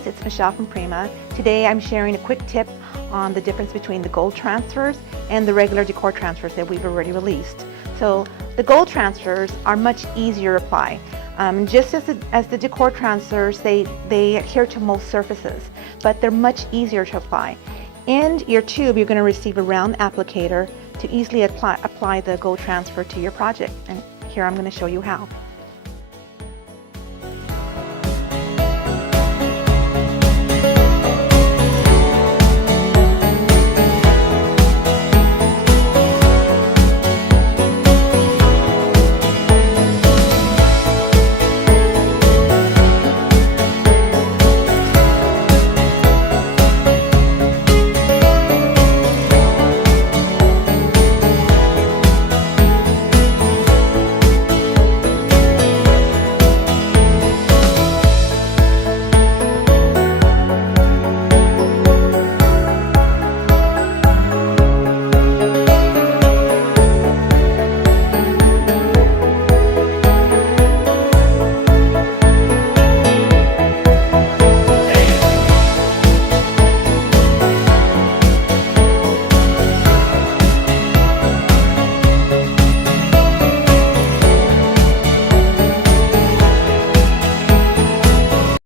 guys, it's Michelle from Prima. Today I'm sharing a quick tip on the difference between the gold transfers and the regular decor transfers that we've already released. So the gold transfers are much easier to apply. Just as the decor transfers, they adhere to most surfaces, but they're much easier to apply. In your tube, you're going to receive a round applicator to easily apply the gold transfer to your project. And here I'm going to show you how.